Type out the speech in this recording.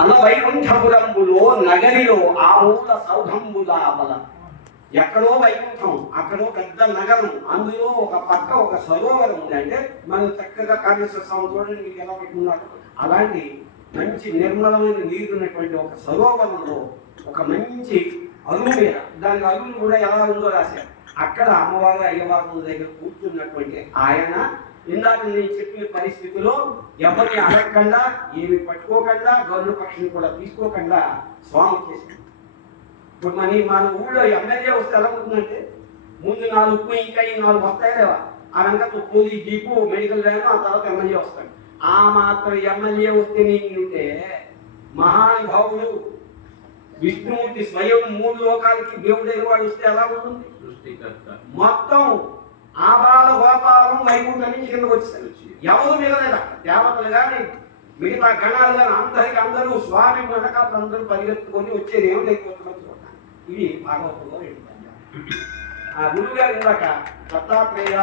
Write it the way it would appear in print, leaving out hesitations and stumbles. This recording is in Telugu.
అనవైకుంఠపురంబులో నగరిలో ఆ మూల సౌధంబుల బల ఎక్కడో వైకుంఠం అక్కడో పెద్ద నగరం అందులో ఒక పక్క ఒక సరోవరం ఉంది. అంటే మనం చక్కగా కాళేశ్వర స్వామి చూడండి మీకు ఎలా పెట్టుకున్నారు అలాంటి మంచి నిర్మలమైన నీరు ఉన్నటువంటి ఒక సరోవరంలో ఒక మంచి అరువు మీద దాని అరువులు కూడా ఎలా ఉందో రాశారు. అక్కడ అమ్మవారు అయ్యవారు దగ్గర కూర్చున్నటువంటి ఆయన ఇందాక నేను చెప్పిన పరిస్థితిలో ఎవరిని అడగకుండా ఏమి పట్టుకోకుండా గౌరవ పక్షిని కూడా తీసుకోకుండా స్వామి చేశాడు. ఇప్పుడు మన ఊళ్ళో ఎమ్మెల్యే వస్తే ఎలా ఉంటుందంటే ముందు 4 ఇంకా 4 వస్తాయి లేవా ఆ రంగంతో పోలీస్ జీపు మెడికల్ వ్యాన్ ఆ తర్వాత ఎమ్మెల్యే వస్తాడు. ఆ మాత్రం ఎమ్మెల్యే వస్తే నేనుంటే మహానుభావుడు విష్ణుమూర్తి స్వయం 3 లోకాలకి దేవుడైన వాడు వస్తే ఎలా ఉంటుంది? మొత్తం ఆబాల గోపాలం వైకుంఠం నుంచి కిందకు వచ్చేసారు. ఎవరు మిగలేదా దేవతలు కానీ మిగతా గణాలు కానీ అందరూ స్వామి వెనకాల అందరూ పరిగెత్తుకొని వచ్చేది ఏమిటైపోతుందో చూడండి. ఇది భాగవతంలో ఆ గురువు గారు ఇందాక దత్తాత్రేయ